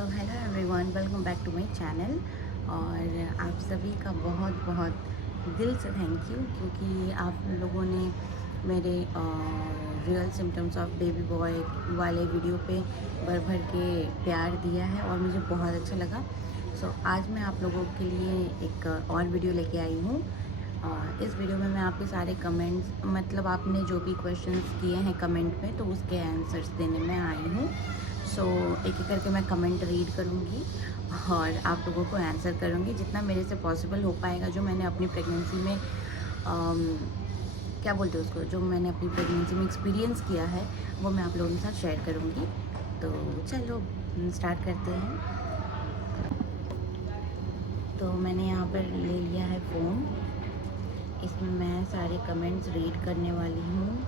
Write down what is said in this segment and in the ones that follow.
तो hello everyone, welcome back to my channel. और आप सभी का बहुत बहुत दिल से थैंक यू, क्योंकि आप लोगों ने मेरे real symptoms of baby boy वाले वीडियो पे भर भर के प्यार दिया है और मुझे बहुत अच्छा लगा। आज मैं आप लोगों के लिए एक और वीडियो लेके आई हूँ। इस वीडियो में मैं आपके सारे कमेंट्स, मतलब आपने जो भी क्वेश्चंस किए हैं कमेंट में, तो उसके आंसर्स देने में आई हूँ। एक एक करके मैं कमेंट रीड करूँगी और आप लोगों को आंसर करूँगी जितना मेरे से पॉसिबल हो पाएगा। जो मैंने अपनी प्रेगनेंसी में क्या बोलते हैं उसको, जो मैंने अपनी प्रेगनेंसी में एक्सपीरियंस किया है, वो मैं आप लोगों के साथ शेयर करूँगी। तो चलो स्टार्ट करते हैं। तो मैंने यहाँ पर ले लिया है फ़ोन, इसमें मैं सारे कमेंट्स रीड करने वाली हूँ।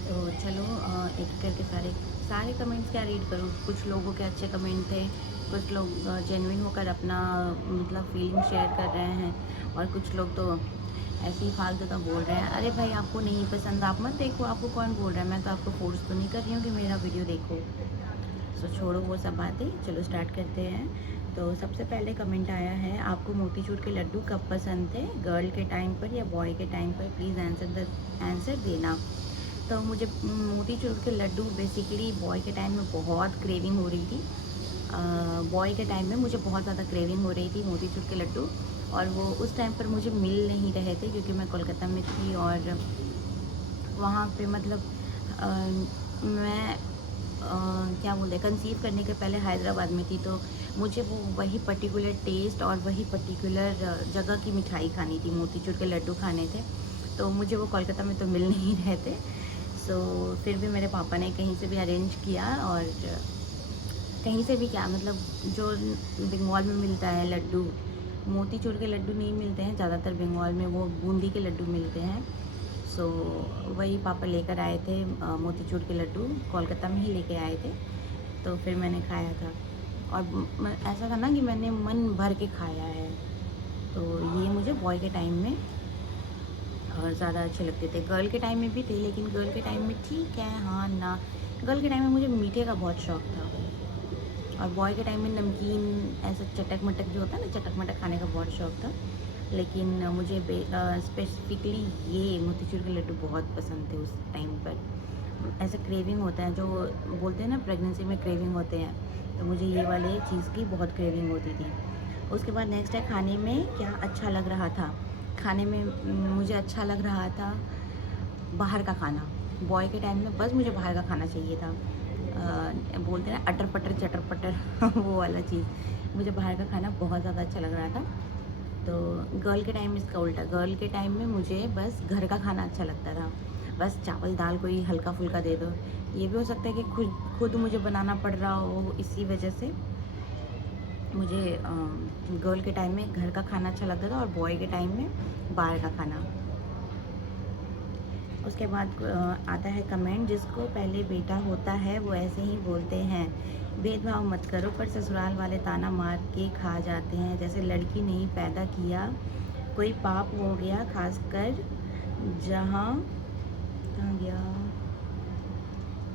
तो चलो एक एक करके सारे सारे कमेंट्स क्या रीड करूँ। कुछ लोगों के अच्छे कमेंट थे, कुछ लोग जेन्युइन होकर अपना मतलब फीलिंग शेयर कर रहे हैं, और कुछ लोग तो ऐसे ही फालतू का बोल रहे हैं। अरे भाई, आपको नहीं पसंद आप मत देखो, आपको कौन बोल रहा है? मैं तो आपको फोर्स तो नहीं कर रही हूँ कि मेरा वीडियो देखो। छोड़ो वो सब बातें, चलो स्टार्ट करते हैं। तो सबसे पहले कमेंट आया है, आपको मोतीचूर के लड्डू कब पसंद थे, गर्ल के टाइम पर या बॉय के टाइम पर? प्लीज़ आंसर देना। तो मुझे मोतीचूर के लड्डू बेसिकली बॉय के टाइम में बहुत क्रेविंग हो रही थी। बॉय के टाइम में मुझे बहुत ज़्यादा क्रेविंग हो रही थी मोतीचूर के लड्डू, और वो उस टाइम पर मुझे मिल नहीं रहे थे क्योंकि मैं कोलकाता में थी। और वहाँ पे मतलब मैं क्या बोलते हैं, कंसीव करने के पहले हैदराबाद में थी। तो मुझे वो वही पर्टिकुलर टेस्ट और वही पर्टिकुलर जगह की मिठाई खानी थी, मोतीचूर के लड्डू खाने थे। तो मुझे वो कोलकाता में तो मिल नहीं रहे थे। फिर भी मेरे पापा ने कहीं से भी अरेंज किया, और कहीं से भी क्या मतलब, जो बंगाल में मिलता है लड्डू, मोतीचूर के लड्डू नहीं मिलते हैं ज़्यादातर बंगाल में, वो बूंदी के लड्डू मिलते हैं। सो वही पापा लेकर आए थे, मोतीचूर के लड्डू कोलकाता में ही लेके आए थे। तो फिर मैंने खाया था, और ऐसा था ना कि मैंने मन भर के खाया है। तो ये मुझे बॉय के टाइम में और ज़्यादा अच्छे लगते थे। गर्ल के टाइम में भी थे, लेकिन गर्ल के टाइम में ठीक है, हाँ ना। गर्ल के टाइम में मुझे मीठे का बहुत शौक़ था, और बॉय के टाइम में नमकीन ऐसा चटक मटक जो होता है ना, चटक मटक खाने का बहुत शौक़ था। लेकिन मुझे स्पेसिफिकली ये मोतीचूर के लड्डू बहुत पसंद थे उस टाइम पर। ऐसा क्रेविंग होता है, जो बोलते हैं ना प्रेगनेंसी में क्रेविंग होते हैं, तो मुझे ये वाले चीज़ की बहुत क्रेविंग होती थी। उसके बाद नेक्स्ट है, खाने में क्या अच्छा लग रहा था? खाने में मुझे अच्छा लग रहा था बाहर का खाना। बॉय के टाइम में बस मुझे बाहर का खाना चाहिए था। बोलते हैं ना अटर पटर चटर पटर वो वाला चीज़, मुझे बाहर का खाना बहुत ज़्यादा अच्छा लग रहा था। तो गर्ल के टाइम में इसका उल्टा, गर्ल के टाइम में मुझे बस घर का खाना अच्छा लगता था। बस चावल दाल कोई हल्का फुल्का दे दो। ये भी हो सकता है कि खुद मुझे बनाना पड़ रहा हो, इसी वजह से मुझे गर्ल के टाइम में घर का खाना अच्छा लगता था, और बॉय के टाइम में बाहर का खाना। उसके बाद आता है कमेंट, जिसको पहले बेटा होता है वो ऐसे ही बोलते हैं, भेदभाव मत करो, पर ससुराल वाले ताना मार के खा जाते हैं, जैसे लड़की नहीं पैदा किया कोई पाप हो गया, खासकर जहाँ गया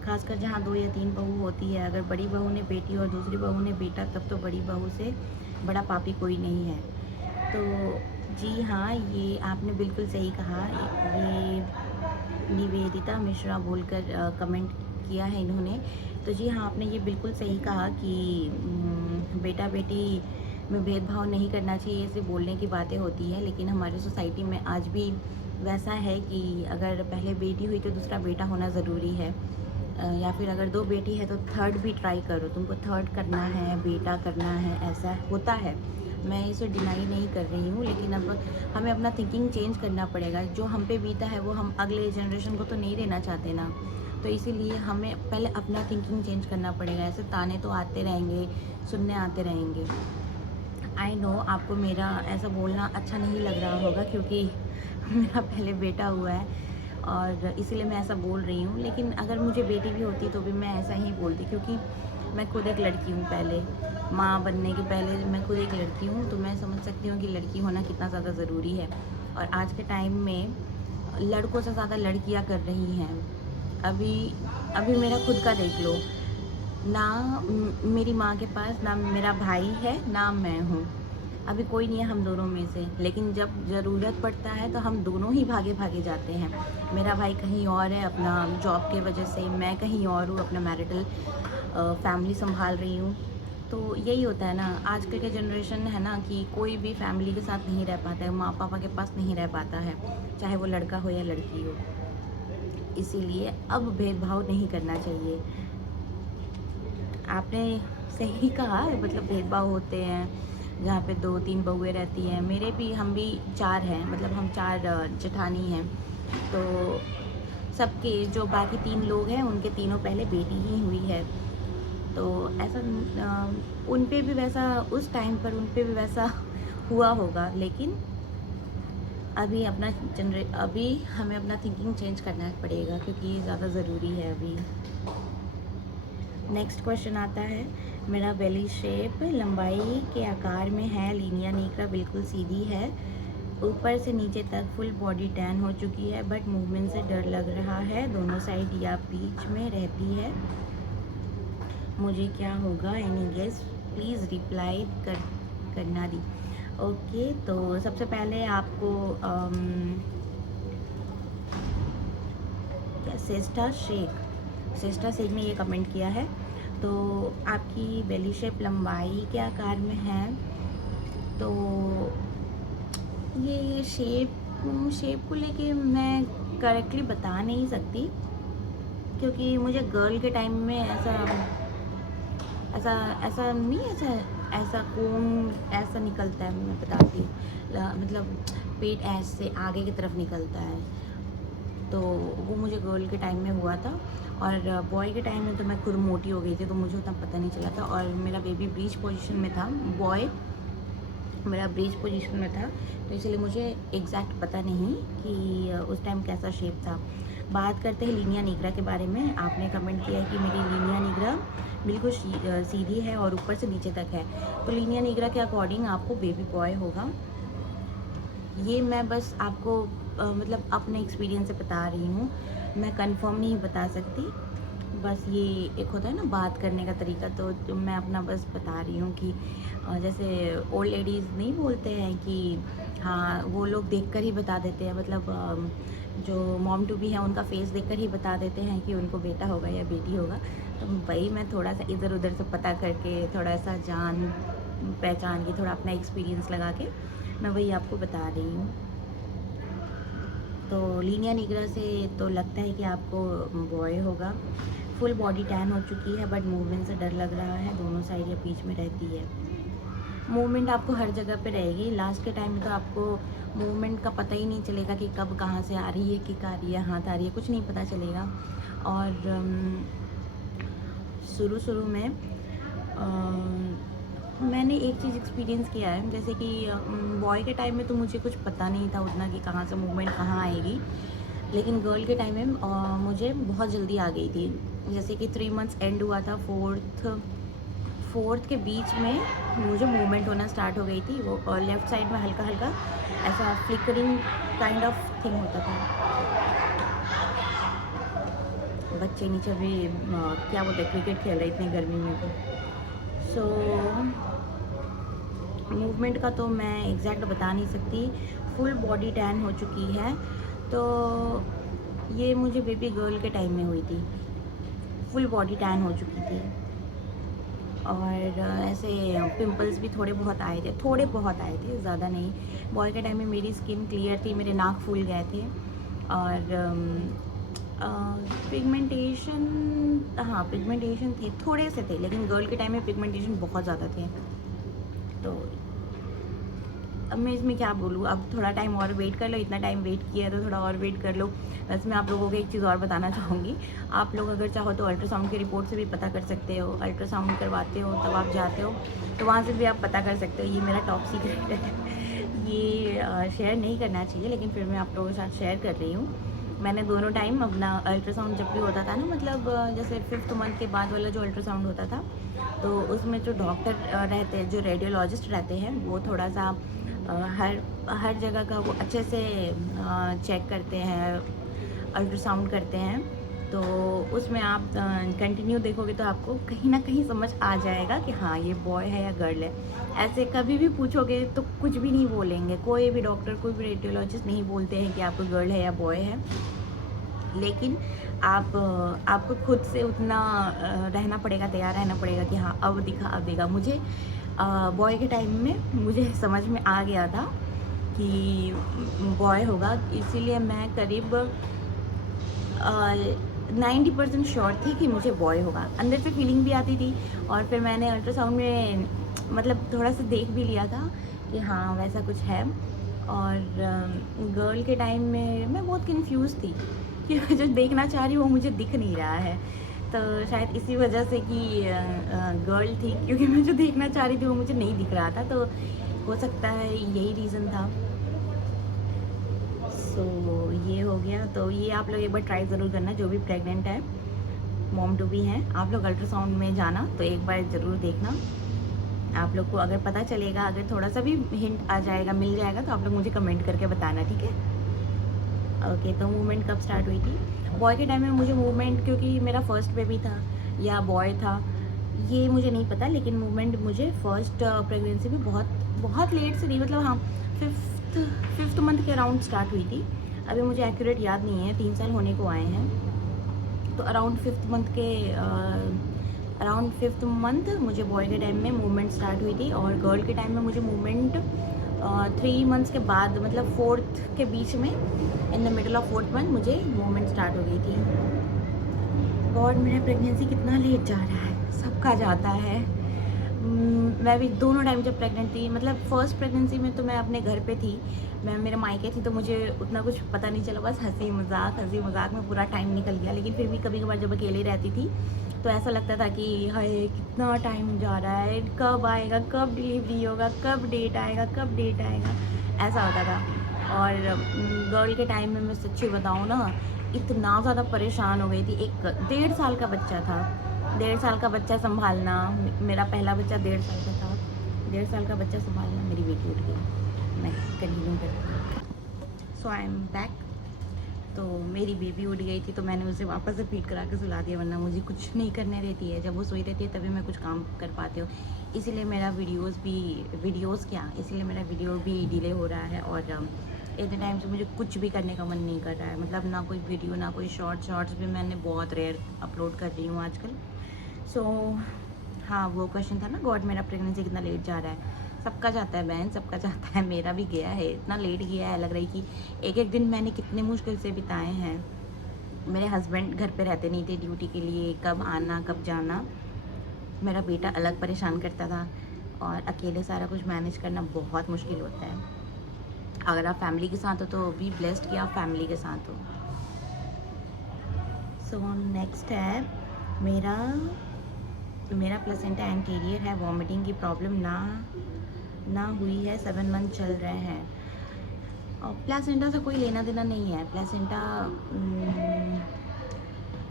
खासकर जहाँ 2 या 3 बहू होती है। अगर बड़ी बहू ने बेटी और दूसरी बहू ने बेटा, तब तो बड़ी बहू से बड़ा पापी कोई नहीं है। तो जी हाँ, ये आपने बिल्कुल सही कहा। ये निवेदिता मिश्रा बोलकर कमेंट किया है इन्होंने। तो जी हाँ, आपने ये बिल्कुल सही कहा कि बेटा बेटी में भेदभाव नहीं करना चाहिए, ऐसे बोलने की बातें होती हैं, लेकिन हमारी सोसाइटी में आज भी वैसा है कि अगर पहले बेटी हुई तो दूसरा बेटा होना ज़रूरी है। या फिर अगर 2 बेटी है तो थर्ड भी ट्राई करो, तुमको थर्ड करना है, बेटा करना है, ऐसा होता है। मैं इसे डिनाई नहीं कर रही हूँ, लेकिन अब हमें अपना थिंकिंग चेंज करना पड़ेगा। जो हम पे बीता है वो हम अगले जनरेशन को तो नहीं देना चाहते ना। तो इसीलिए हमें पहले अपना थिंकिंग चेंज करना पड़ेगा। ऐसे ताने तो आते रहेंगे, सुनने आते रहेंगे। आई नो आपको मेरा ऐसा बोलना अच्छा नहीं लग रहा होगा, क्योंकि मेरा पहले बेटा हुआ है, और इसीलिए मैं ऐसा बोल रही हूँ। लेकिन अगर मुझे बेटी भी होती तो भी मैं ऐसा ही बोलती, क्योंकि मैं खुद एक लड़की हूँ। पहले माँ बनने के पहले मैं खुद एक लड़की हूँ, तो मैं समझ सकती हूँ कि लड़की होना कितना ज़्यादा ज़रूरी है। और आज के टाइम में लड़कों से ज़्यादा लड़कियाँ कर रही हैं। अभी अभी मेरा खुद का देख लो ना, मेरी माँ के पास ना मेरा भाई है ना मैं हूँ। अभी कोई नहीं है हम दोनों में से, लेकिन जब ज़रूरत पड़ता है तो हम दोनों ही भागे भागे जाते हैं। मेरा भाई कहीं और है अपना जॉब के वजह से, मैं कहीं और हूँ अपना मैरिटल फैमिली संभाल रही हूँ। तो यही होता है ना, आजकल के जनरेशन है ना कि कोई भी फैमिली के साथ नहीं रह पाता है, माँ पापा के पास नहीं रह पाता है, चाहे वो लड़का हो या लड़की हो। इसीलिए अब भेदभाव नहीं करना चाहिए। आपने सही कहा, मतलब भेदभाव होते हैं जहाँ पे 2-3 बहुएँ रहती हैं। मेरे भी, हम भी 4 हैं, मतलब हम 4 जेठानी हैं। तो सबके जो बाकी 3 लोग हैं उनके तीनों पहले बेटी ही हुई है। तो ऐसा उन पे भी वैसा, उस टाइम पर उन पे भी वैसा हुआ होगा, लेकिन अभी हमें अपना थिंकिंग चेंज करना पड़ेगा, क्योंकि ये ज़्यादा ज़रूरी है अभी। नेक्स्ट क्वेश्चन आता है, मेरा बेली शेप लंबाई के आकार में है, लीनिया नीग्रा बिल्कुल सीधी है, ऊपर से नीचे तक फुल बॉडी टैन हो चुकी है, बट मूवमेंट से डर लग रहा है, दोनों साइड या बीच में रहती है, मुझे क्या होगा? Any guess? प्लीज़ रिप्लाई करना दी। ओके, तो सबसे पहले आपको सेस्टा शेख ने ये कमेंट किया है। तो आपकी बेली शेप लंबाई के आकार में है, तो ये शेप को लेके मैं करेक्टली बता नहीं सकती, क्योंकि मुझे गर्ल के टाइम में ऐसा ऐसा ऐसा नहीं, ऐसा कोन ऐसा निकलता है, मैं बताती हूँ, मतलब पेट ऐसे आगे की तरफ निकलता है, तो वो मुझे गर्ल के टाइम में हुआ था। और बॉय के टाइम में तो मैं खुद मोटी हो गई थी, तो मुझे उतना पता नहीं चला था। और मेरा बेबी ब्रीच पोजीशन में था, बॉय मेरा ब्रीच पोजीशन में था, तो इसलिए मुझे एग्जैक्ट पता नहीं कि उस टाइम कैसा शेप था। बात करते हैं लीनिया निग्रा के बारे में। आपने कमेंट किया है कि मेरी लीनिया निग्रा बिल्कुल सीधी है और ऊपर से नीचे तक है, तो लीनिया निग्रा के अकॉर्डिंग आपको बेबी बॉय होगा। ये मैं बस आपको मतलब अपने एक्सपीरियंस से बता रही हूँ, मैं कंफर्म नहीं बता सकती। बस ये एक होता है ना बात करने का तरीका, तो मैं अपना बस बता रही हूँ कि जैसे ओल्ड लेडीज़ नहीं बोलते हैं कि हाँ, वो लोग देखकर ही बता देते हैं, मतलब जो मॉम टू बी हैं उनका फेस देखकर ही बता देते हैं कि उनको बेटा होगा या बेटी होगा। तो वही मैं थोड़ा सा इधर उधर से पता करके, थोड़ा सा जान पहचान के, थोड़ा अपना एक्सपीरियंस लगा के मैं वही आपको बता रही हूँ। तो लीनिया निग्रा से तो लगता है कि आपको बॉय होगा, फुल बॉडी टैन हो चुकी है, बट मूवमेंट से डर लग रहा है, दोनों साइड या बीच में रहती है। मूवमेंट आपको हर जगह पे रहेगी, लास्ट के टाइम में तो आपको मूवमेंट का पता ही नहीं चलेगा कि कब कहाँ से आ रही है, किक आ रही है, हाथ आ रही है, कुछ नहीं पता चलेगा। और शुरू में मैंने एक चीज़ एक्सपीरियंस किया है, जैसे कि बॉय के टाइम में तो मुझे कुछ पता नहीं था उतना कि कहाँ से मूवमेंट कहाँ आएगी, लेकिन गर्ल के टाइम में मुझे बहुत जल्दी आ गई थी। जैसे कि 3 मंथ्स एंड हुआ था, फोर्थ के बीच में मुझे मूवमेंट होना स्टार्ट हो गई थी। वो लेफ़्ट साइड में हल्का हल्का ऐसा फ्लिकरिंग काइंड ऑफ थिंग होता था। बच्चे नीचे भी क्या बोलते हैं, क्रिकेट खेल रहे इतनी गर्मी में तो। सो मूवमेंट का तो मैं एग्जैक्ट बता नहीं सकती। फुल बॉडी टैन हो चुकी है, तो ये मुझे बेबी गर्ल के टाइम में हुई थी, फुल बॉडी टैन हो चुकी थी। और ऐसे पिंपल्स भी थोड़े बहुत आए थे, ज़्यादा नहीं। बॉय के टाइम में मेरी स्किन क्लियर थी, मेरे नाक फूल गए थे। और पिगमेंटेशन, हाँ पिगमेंटेशन थे, थोड़े से थे, लेकिन गर्ल के टाइम में पिगमेंटेशन बहुत ज़्यादा थे। तो अब मैं इसमें क्या बोलूँ, अब थोड़ा टाइम और वेट कर लो, इतना टाइम वेट किया है तो थोड़ा और वेट कर लो। बस मैं आप लोगों को एक चीज़ और बताना चाहूँगी, आप लोग अगर चाहो तो अल्ट्रासाउंड की रिपोर्ट से भी पता कर सकते हो। अल्ट्रासाउंड करवाते हो तब आप जाते हो तो वहाँ से भी आप पता कर सकते हो। ये मेरा टॉप सीक्रेट है, ये शेयर नहीं करना चाहिए, लेकिन फिर मैं आप लोगों के साथ शेयर कर रही हूँ। मैंने दोनों टाइम अपना अल्ट्रासाउंड जब भी होता था ना, मतलब जैसे 5th मंथ के बाद वाला जो अल्ट्रासाउंड होता था, तो उसमें जो डॉक्टर रहते हैं, जो रेडियोलॉजिस्ट रहते हैं, वो थोड़ा सा हर हर जगह का वो अच्छे से चेक करते हैं, अल्ट्रासाउंड करते हैं। तो उसमें आप कंटिन्यू देखोगे तो आपको कहीं ना कहीं समझ आ जाएगा कि हाँ ये बॉय है या गर्ल है। ऐसे कभी भी पूछोगे तो कुछ भी नहीं बोलेंगे, कोई भी डॉक्टर, कोई भी रेडियोलॉजिस्ट नहीं बोलते हैं कि आपको गर्ल है या बॉय है। लेकिन आपको खुद से उतना रहना पड़ेगा, तैयार रहना पड़ेगा कि हाँ अब दिखा, अब देगा। मुझे बॉय के टाइम में मुझे समझ में आ गया था कि बॉय होगा, इसीलिए मैं करीब 90% श्योर थी कि मुझे बॉय होगा। अंदर से फीलिंग भी आती थी, और फिर मैंने अल्ट्रासाउंड में मतलब थोड़ा सा देख भी लिया था कि हाँ वैसा कुछ है। और गर्ल के टाइम में मैं बहुत कंफ्यूज थी कि मैं जो देखना चाह रही हूँ वो मुझे दिख नहीं रहा है। तो शायद इसी वजह से कि गर्ल थी, क्योंकि मैं जो देखना चाह रही थी वो मुझे नहीं दिख रहा था, तो हो सकता है यही रीज़न था। सो ये हो गया। तो ये आप लोग एक बार ट्राई ज़रूर करना, जो भी प्रेग्नेंट है, मॉम टू भी हैं, आप लोग अल्ट्रासाउंड में जाना तो एक बार ज़रूर देखना। आप लोग को अगर पता चलेगा, अगर थोड़ा सा भी हिंट आ जाएगा, मिल जाएगा, तो आप लोग मुझे कमेंट करके बताना, ठीक है। ओके, तो मूवमेंट कब स्टार्ट हुई थी? बॉय के टाइम में मुझे मूवमेंट, क्योंकि मेरा फर्स्ट बेबी था या बॉय था ये मुझे नहीं पता, लेकिन मूवमेंट मुझे फर्स्ट प्रेगनेंसी में बहुत बहुत लेट से नहीं, मतलब हाँ फिफ्थ मंथ के अराउंड स्टार्ट हुई थी। अभी मुझे एक्यूरेट याद नहीं है, 3 साल होने को आए हैं, तो अराउंड फिफ्थ मंथ मुझे बॉय के टाइम में मूवमेंट स्टार्ट हुई थी। और गर्ल के टाइम में मुझे मूवमेंट 3 मंथ्स के बाद, मतलब 4th के बीच में, in the middle of 4th month मुझे मूवमेंट स्टार्ट हो गई थी। गॉड, मेरा प्रेगनेंसी कितना लेट जा रहा है, सबका जाता है। मैं भी दोनों टाइम जब प्रेग्नेंट थी, मतलब फर्स्ट प्रेगनेंसी में तो मैं अपने घर पे थी, मैं मेरे मायके थी, तो मुझे उतना कुछ पता नहीं चला, बस हंसी मजाक में पूरा टाइम निकल गया। लेकिन फिर भी कभी कभार जब अकेले रहती थी तो ऐसा लगता था कि हाय कितना टाइम जा रहा है, कब आएगा, कब डिलीवरी होगा, कब डेट आएगा, ऐसा होता था। और गर्ल के टाइम में मैं सच्ची बताऊँ ना, इतना ज़्यादा परेशान हो गई थी। एक 1.5 साल का बच्चा था, 1.5 साल का बच्चा संभालना, मेरा पहला बच्चा 1.5 साल का था, 1.5 साल का बच्चा संभालना। मेरी बेटी उठ गई, मैं कंटिन्यू करती। सो आई एम बैक। तो मेरी बेबी उठ गई थी, तो मैंने उसे वापस से फीड करा के सुला दिया, वरना मुझे कुछ नहीं करने देती है। जब वो सोई रहती है तभी मैं कुछ काम कर पाती हूँ, इसीलिए मेरा इसीलिए मेरा वीडियो भी डिले हो रहा है। और इतने टाइम से मुझे कुछ भी करने का मन नहीं कर रहा है, मतलब ना कोई वीडियो, ना कोई शॉर्ट्स भी मैंने बहुत रेयर अपलोड कर रही हूँ आजकल। सो हाँ, वो क्वेश्चन था ना, गॉड मेरा प्रेगनेंसी कितना लेट जा रहा है। सबका जाता है बहन, सबका जाता है, मेरा भी गया है, इतना लेट गया है, लग रही कि एक एक दिन मैंने कितने मुश्किल से बिताए हैं। मेरे हस्बैंड घर पे रहते नहीं थे ड्यूटी के लिए, कब आना कब जाना, मेरा बेटा अलग परेशान करता था, और अकेले सारा कुछ मैनेज करना बहुत मुश्किल होता है। अगर आप फैमिली के साथ हो तो भी ब्लेस्ड कि आप फैमिली के साथ हो। सो नेक्स्ट है मेरा प्लेसेंटा एंटीरियर है, वॉमिटिंग की प्रॉब्लम ना हुई है, 7 मंथ चल रहे हैं। और प्लेसेंटा से कोई लेना देना नहीं है। प्लेसेंटा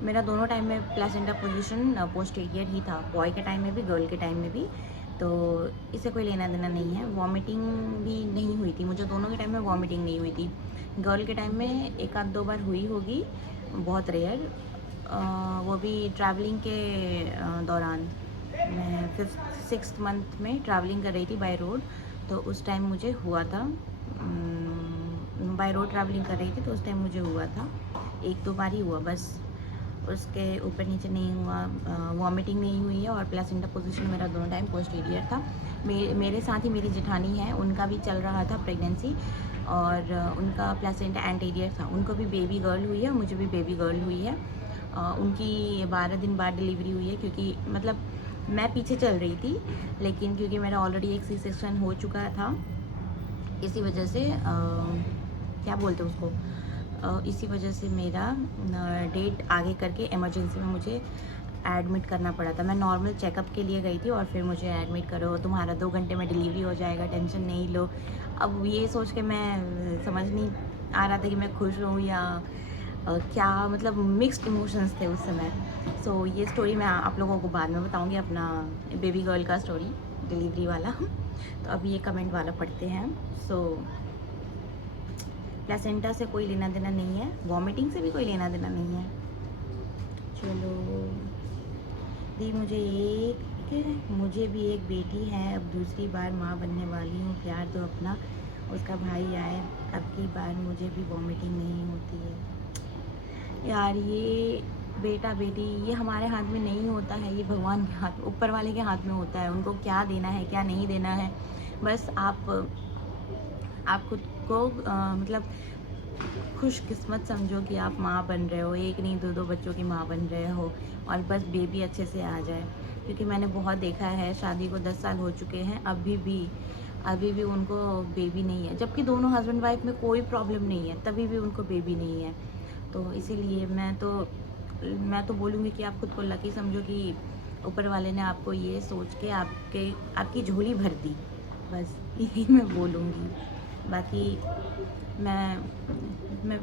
मेरा दोनों टाइम में प्लेसेंटा पोजीशन पोस्टीरियर ही था, बॉय के टाइम में भी, गर्ल के टाइम में भी, तो इससे कोई लेना देना नहीं है। वॉमिटिंग भी नहीं हुई थी मुझे, दोनों के टाइम में वॉमिटिंग नहीं हुई थी। गर्ल के टाइम में 1-2 बार हुई होगी, बहुत रेयर, वो भी ट्रैवलिंग के दौरान। मैं 5th-6th मंथ में ट्रैवलिंग कर रही थी बाय रोड, तो उस टाइम मुझे हुआ था। बाय रोड ट्रैवलिंग कर रही थी तो उस टाइम मुझे हुआ था, 1-2 बार ही हुआ बस, उसके ऊपर नीचे नहीं हुआ। वॉमिटिंग नहीं हुई है। और प्लेसेंटा पोजीशन मेरा दोनों टाइम पोस्टीरियर था। मेरे साथ ही मेरी जेठानी है, उनका भी चल रहा था प्रेगनेंसी, और उनका प्लेसेंटा एंटीरियर था, उनको भी बेबी गर्ल हुई है, मुझे भी बेबी गर्ल हुई है। उनकी 12 दिन बाद डिलीवरी हुई है, क्योंकि मतलब मैं पीछे चल रही थी, लेकिन क्योंकि मेरा ऑलरेडी एक सी सेक्शन हो चुका था, इसी वजह से क्या बोलते हैं उसको, इसी वजह से मेरा डेट आगे करके इमरजेंसी में मुझे एडमिट करना पड़ा था। मैं नॉर्मल चेकअप के लिए गई थी, और फिर मुझे एडमिट करो, तुम्हारा 2 घंटे में डिलीवरी हो जाएगा, टेंशन नहीं लो। अब ये सोच के मैं समझ नहीं आ रहा था कि मैं खुश हूँ या क्या मतलब मिक्स्ड इमोशंस थे उस समय। सो ये स्टोरी मैं आप लोगों को बाद में बताऊंगी, अपना बेबी गर्ल का स्टोरी, डिलीवरी वाला। तो अब ये कमेंट वाला पढ़ते हैं। सो प्लेसेंटा से कोई लेना देना नहीं है, वॉमिटिंग से भी कोई लेना देना नहीं है। चलो दी, मुझे भी एक बेटी है, अब दूसरी बार माँ बनने वाली हूँ, प्यार तो अपना, उसका भाई आए, अब की बार मुझे भी वॉमिटिंग नहीं होती है। यार ये बेटा बेटी ये हमारे हाथ में नहीं होता है, ये भगवान के हाथ, ऊपर वाले के हाथ में होता है। उनको क्या देना है क्या नहीं देना है, बस आप खुद को मतलब खुशकिस्मत समझो कि आप माँ बन रहे हो, एक नहीं दो दो बच्चों की माँ बन रहे हो, और बस बेबी अच्छे से आ जाए। क्योंकि मैंने बहुत देखा है, शादी को 10 साल हो चुके हैं, अभी भी उनको बेबी नहीं है, जबकि दोनों हस्बैंड वाइफ में कोई प्रॉब्लम नहीं है, तभी भी उनको बेबी नहीं है। तो इसीलिए मैं तो बोलूँगी कि आप खुद को लकी समझो कि ऊपर वाले ने आपको ये सोच के आपकी झोली भर दी, बस यही मैं बोलूँगी। बाकी मैं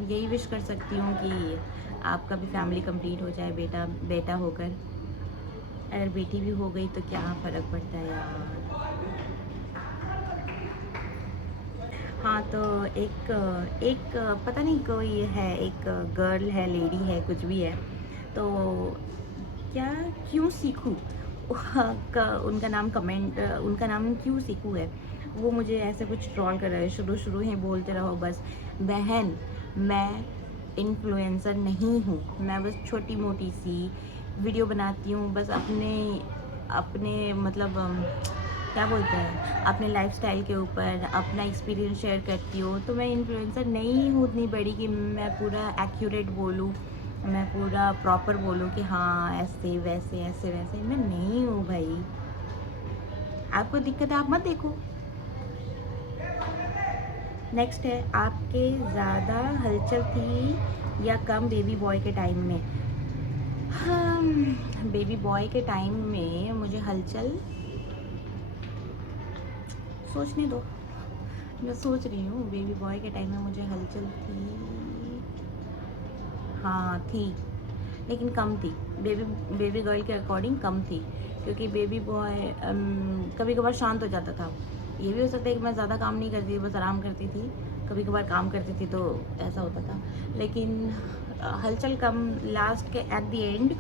यही विश कर सकती हूँ कि आपका भी फैमिली कंप्लीट हो जाए, बेटा बेटा होकर। अगर बेटी भी हो गई तो क्या फ़र्क पड़ता है यार। हाँ तो एक एक पता नहीं कोई है, एक गर्ल है, लेडी है, कुछ भी है, तो क्या क्यों सीखूं का उनका नाम क्यों सीखूं है। वो मुझे ऐसे कुछ ट्रोल कर रहे हैं, शुरू शुरू ही बोलते रहो बस। बहन, मैं इन्फ्लुएंसर नहीं हूँ, मैं बस छोटी मोटी सी वीडियो बनाती हूँ, बस अपने अपने मतलब क्या बोलते हैं, अपने लाइफस्टाइल के ऊपर अपना एक्सपीरियंस शेयर करती हूँ। तो मैं इन्फ्लुएंसर नहीं हूँ इतनी बड़ी कि मैं पूरा एक्यूरेट बोलूँ, मैं पूरा प्रॉपर बोलूँ कि हाँ ऐसे वैसे ऐसे वैसे, मैं नहीं हूँ भाई। आपको दिक्कत है आप मत देखो। नेक्स्ट है, आपके ज़्यादा हलचल थी या कम बेबी बॉय के टाइम में। बेबी बॉय के टाइम में मुझे हलचल, सोचने दो, मैं सोच रही हूँ। बेबी बॉय के टाइम में मुझे हलचल थी, हाँ थी, लेकिन कम थी। बेबी गर्ल के अकॉर्डिंग कम थी, क्योंकि बेबी बॉय कभी कभार शांत हो जाता था। ये भी हो सकता है कि मैं ज़्यादा काम नहीं करती थी, बस आराम करती थी, कभी कभार काम करती थी तो ऐसा होता था। लेकिन हलचल कम, लास्ट के एट द एंड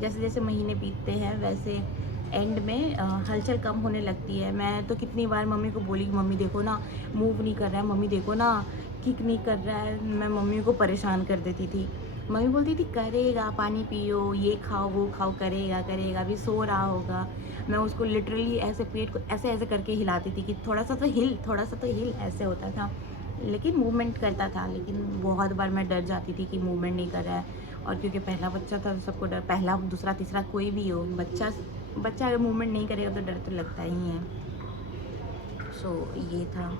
जैसे जैसे महीने बीतते हैं वैसे एंड में हलचल कम होने लगती है। मैं तो कितनी बार मम्मी को बोली कि मम्मी देखो ना मूव नहीं कर रहा है, मम्मी देखो ना किक नहीं कर रहा है। मैं मम्मी को परेशान कर देती थी। मम्मी बोलती थी करेगा, पानी पियो, ये खाओ वो खाओ, करेगा करेगा, अभी सो रहा होगा। मैं उसको लिटरली ऐसे पेट को ऐसे ऐसे करके हिलाती थी कि थोड़ा सा तो हिल, थोड़ा सा तो हिल, ऐसे होता था। लेकिन मूवमेंट करता था, लेकिन बहुत बार मैं डर जाती थी कि मूवमेंट नहीं कर रहा है। और क्योंकि पहला बच्चा था तो सबको डर, पहला दूसरा तीसरा कोई भी हो, बच्चा अगर मूवमेंट नहीं करेगा तो डर तो लगता ही है। सो ये था।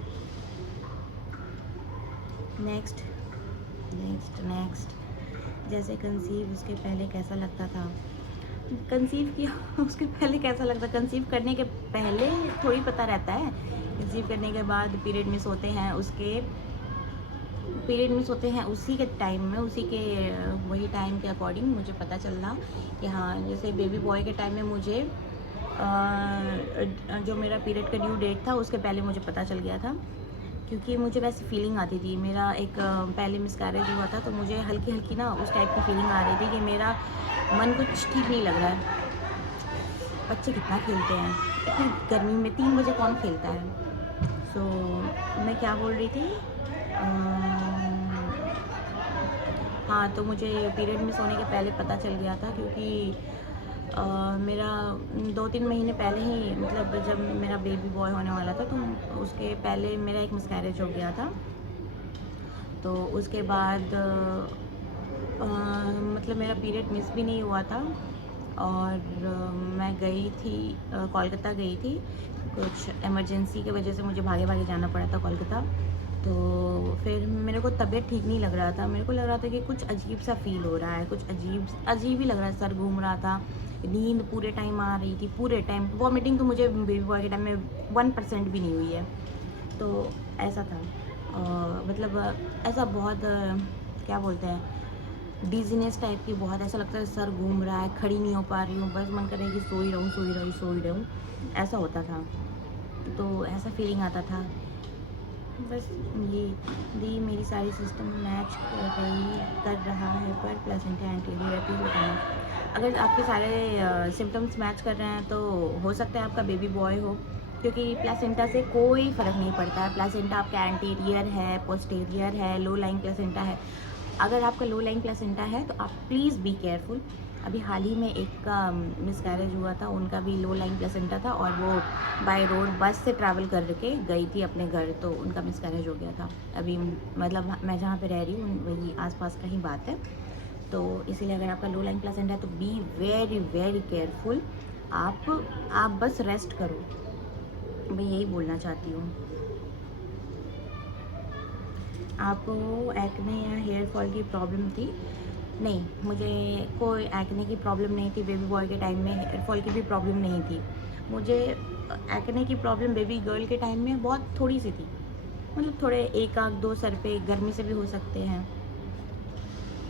नेक्स्ट नेक्स्ट नेक्स्ट, जैसे कंसीव उसके पहले कैसा लगता था। कंसीव किया उसके पहले कैसा लगता, कंसीव करने के पहले थोड़ी पता रहता है। कंसीव करने के बाद पीरियड मिस होते हैं, उसी के टाइम में, वही टाइम के अकॉर्डिंग मुझे पता चलना कि हाँ, जैसे बेबी बॉय के टाइम में मुझे जो मेरा पीरियड का ड्यू डेट था उसके पहले मुझे पता चल गया था। क्योंकि मुझे वैसी फीलिंग आती थी, मेरा एक पहले मिसकैरेज हुआ था, तो मुझे हल्की हल्की ना उस टाइप की फीलिंग आ रही थी कि मेरा मन कुछ ठीक नहीं लग रहा है। बच्चे कितना खेलते हैं इतनी गर्मी में, 3 बजे कौन खेलता है। सो मैं क्या बोल रही थी, हाँ तो मुझे पीरियड मिस होने के पहले पता चल गया था, क्योंकि मेरा 2-3 महीने पहले ही, मतलब जब मेरा बेबी बॉय होने वाला था तो उसके पहले मेरा एक मिसकैरेज हो गया था। तो उसके बाद मतलब मेरा पीरियड मिस भी नहीं हुआ था, और मैं गई थी, कोलकाता गई थी, कुछ इमरजेंसी की वजह से मुझे भागे भागे जाना पड़ा था कोलकाता। तो फिर मेरे को तबीयत ठीक नहीं लग रहा था, मेरे को लग रहा था कि कुछ अजीब सा फील हो रहा है, कुछ अजीब ही लग रहा है, सर घूम रहा था, नींद पूरे टाइम आ रही थी, पूरे टाइम। वॉमिटिंग तो मुझे बेबी बॉय के टाइम में 1% भी नहीं हुई है। तो ऐसा था, मतलब ऐसा बहुत क्या बोलते हैं, डिजीनेस टाइप की, बहुत ऐसा लगता है सर घूम रहा है, खड़ी नहीं हो पा रही हूँ, बस मन कर रहा है कि सो ही रहूँ, सो ही रहूँ, सो ही रहूँ, ऐसा होता था। तो ऐसा फीलिंग आता था। बस ये दी मेरी सारी सिस्टम मैच कर रहा है, पर प्लेसेंटा एंटीरियर भी बताना। अगर आपके सारे सिम्टम्स मैच कर रहे हैं तो हो सकता है आपका बेबी बॉय हो, क्योंकि प्लेसेंटा से कोई फ़र्क नहीं पड़ता है। प्लेसेंटा आपका एंटीरियर है, पोस्टीरियर है, लो लाइंग प्लेसेंटा है। अगर आपका लो लाइंग प्लेसेंटा है तो आप प्लीज़ बी केयरफुल। अभी हाल ही में एक का मिसकैरेज हुआ था, उनका भी लो लाइंग प्लेसेंटा था और वो बाय रोड बस से ट्रैवल करके गई थी अपने घर, तो उनका मिसकैरेज हो गया था। अभी मतलब मैं जहाँ पे रह रही हूँ वही आसपास का ही बात है। तो इसीलिए अगर आपका लो लाइंग प्लेसेंटा है तो बी वेरी वेरी केयरफुल। आप बस रेस्ट करो, मैं यही बोलना चाहती हूँ। आपको एक्ने या हेयर फॉल की प्रॉब्लम थी? नहीं, मुझे कोई एक्ने की प्रॉब्लम नहीं थी बेबी बॉय के टाइम में, हेयर फॉल की भी प्रॉब्लम नहीं थी। मुझे एक्ने की प्रॉब्लम बेबी गर्ल के टाइम में बहुत थोड़ी सी थी, मतलब थोड़े एक आध दो सर पे, गर्मी से भी हो सकते हैं।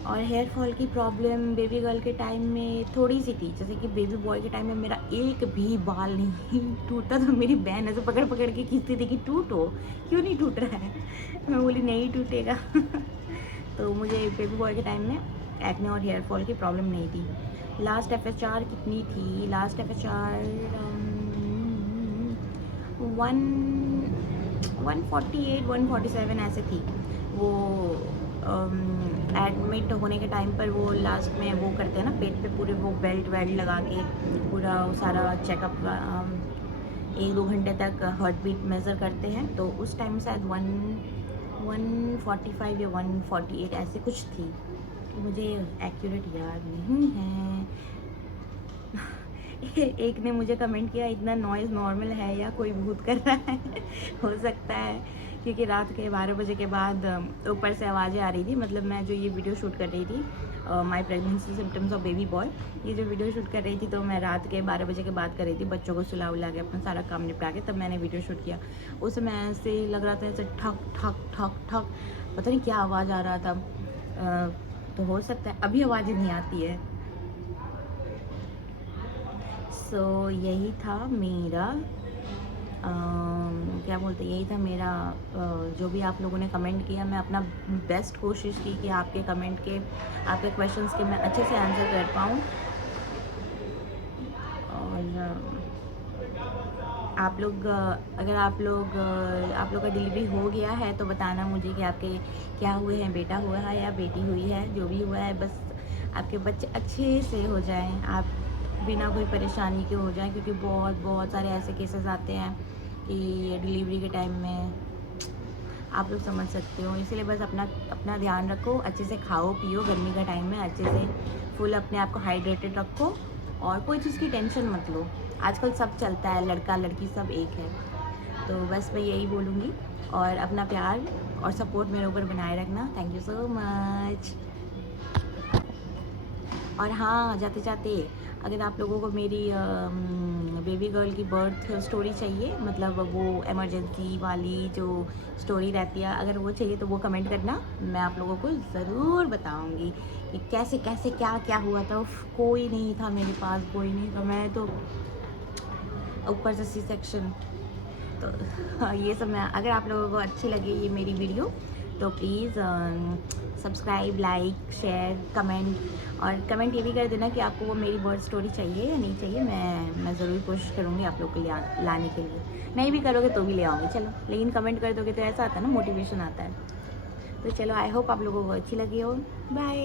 और हेयर फॉल की प्रॉब्लम बेबी गर्ल के टाइम में थोड़ी सी थी, जैसे कि बेबी बॉय के टाइम में मेरा एक भी बाल नहीं टूटा, तो मेरी बहन ऐसे पकड़ पकड़ के खींचती थी कि टूटो, क्यों नहीं टूट रहा है। मैं बोली नहीं टूटेगा। तो मुझे बेबी बॉय के टाइम में एक्ने और हेयर फॉल की प्रॉब्लम नहीं थी। लास्ट FHR कितनी थी? लास्ट FHR 148 147 ऐसे थी वो। एडमिट होने के टाइम पर वो लास्ट में वो करते हैं ना पेट पे पूरे वो बेल्ट वेल्ट लगा के पूरा सारा चेकअप, 1-2 घंटे तक हार्ट बीट मेज़र करते हैं, तो उस टाइम शायद 145 या 148 ऐसे कुछ थी, मुझे एक्यूरेट याद नहीं है। एक ने मुझे कमेंट किया इतना नॉइज़ नॉर्मल है या कोई भूत कर रहा है। हो सकता है, क्योंकि रात के 12 बजे के बाद ऊपर से आवाज़ें आ रही थी। मतलब मैं जो ये वीडियो शूट कर रही थी, my pregnancy symptoms of baby boy, ये जो वीडियो शूट कर रही थी तो मैं रात के 12 बजे के बाद कर रही थी, बच्चों को सुला उला के अपना सारा काम निपटा के तब मैंने वीडियो शूट किया। उस समय ऐसे लग रहा था ऐसे ठक ठक ठक ठक, पता नहीं क्या आवाज़ आ रहा था। तो हो सकता है अभी आवाज़ें नहीं आती है। सो यही था मेरा क्या बोलते, यही था मेरा जो भी आप लोगों ने कमेंट किया। मैं अपना बेस्ट कोशिश की कि आपके कमेंट के, आपके क्वेश्चंस के मैं अच्छे से आंसर कर पाऊँ। और आप लोग अगर आप लोग का डिलीवरी हो गया है तो बताना मुझे कि आपके क्या हुए हैं, बेटा हुआ है या बेटी हुई है, जो भी हुआ है बस आपके बच्चे अच्छे से हो जाएं, आप बिना कोई परेशानी के हो जाएं, क्योंकि बहुत बहुत सारे ऐसे केसेस आते हैं कि डिलीवरी के टाइम में आप लोग समझ सकते हो। इसीलिए बस अपना अपना ध्यान रखो, अच्छे से खाओ पियो, गर्मी का टाइम में अच्छे से फुल अपने आप को हाइड्रेटेड रखो और कोई चीज़ की टेंशन मत लो। आजकल सब चलता है, लड़का लड़की सब एक है। तो बस मैं यही बोलूँगी, और अपना प्यार और सपोर्ट मेरे ऊपर बनाए रखना। Thank you so much. और हाँ, जाते जाते अगर आप लोगों को मेरी बेबी गर्ल की बर्थ स्टोरी चाहिए, मतलब वो इमरजेंसी वाली जो स्टोरी रहती है, अगर वो चाहिए तो वो कमेंट करना, मैं आप लोगों को ज़रूर बताऊंगी कि कैसे कैसे क्या क्या हुआ था। कोई नहीं था मेरे पास, कोई नहीं था, मैं तो ऊपर से C-सेक्शन। तो हाँ, ये सब मैं, अगर आप लोगों को अच्छी लगे ये मेरी वीडियो तो please subscribe, like, share, comment, और कमेंट ये भी कर देना कि आपको वो मेरी बर्थ स्टोरी चाहिए या नहीं चाहिए। मैं ज़रूर कोशिश करूँगी आप लोग को लाने के लिए। नहीं भी करोगे तो भी ले आऊँगी, चलो, लेकिन कमेंट कर दोगे तो ऐसा आता है ना, मोटिवेशन आता है। तो चलो, आई होप आप लोगों को अच्छी लगी हो। बाय।